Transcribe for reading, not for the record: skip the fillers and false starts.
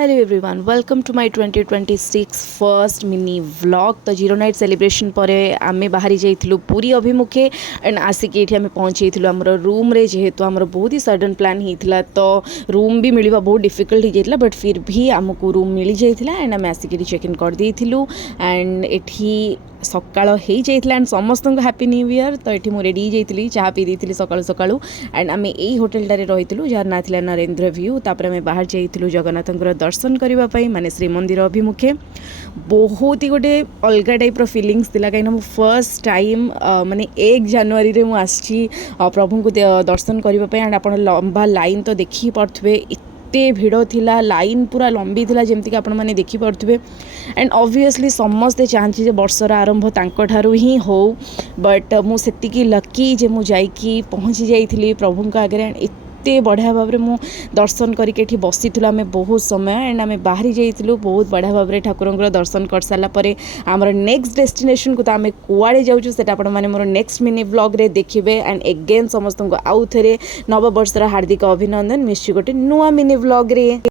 Hello everyone welcome to my 2026 first mini vlog. तो zero night celebration पर आमे बाहरी जाइथिलु पूरी अभिमुखे एंड आसिक ये आम पहुँची आमर रूम रे जेहेतु आमर बहुत ही सडन प्लान होता तो रूम भी मिलवा बहुत डिफिकल्ट हो जाता बट फिर भी आमको रूम मिल जाता एंड आम आसिक चेक इन कर देइथिलु एंड एठी सकाळ हो जाइथिला एंड समस्त को हैप्पी न्यू ईयर। तो ये मुझे रेडी जाइली चाह पी दी सकाळु सकाळु एंड आम यही होटेलटारे रही जार ना था नरेंद्र व्यू। तापर आम बाहर जाइलु जगन्नाथ दर्शन करने माने श्रीमंदिर अभिमुखे बहुत ही गोटे अलग टाइप्र फिलिंग्स थिला कहीं फर्स्ट टाइम माने 1 जनवरी में आसी प्रभु को दर्शन करने एंड आप लंबा लाइन तो देखी पारे एते भिड़ थिला लाइन पूरा लंबी थिला जमती कि आपण मैंने देखी पारे एंड ऑब्वियसली समस्ते चाहती जे वर्षर आरंभ तांको ही हो बट मुझे लकी जे मु जाइकी पहुँची जाइली प्रभु आगे एंड एते बढ़िया भाव में दर्शन करके बसी आम बहुत समय एंड आम बाहरी जाइलु बहुत बढ़िया भाव में ठाकुर दर्शन कर सारापर आमर नेक्स्ट डेस्टिनेशन को तो आम कुआड़े जाऊँ से मोर नेक्स्ट मिनी व्लॉग रे देखिए एंड एगेन समस्त को आउ थे नववर्षर हार्दिक अभिनंदन मिश्ची गोटे नुआ मिनी व्लॉग रे।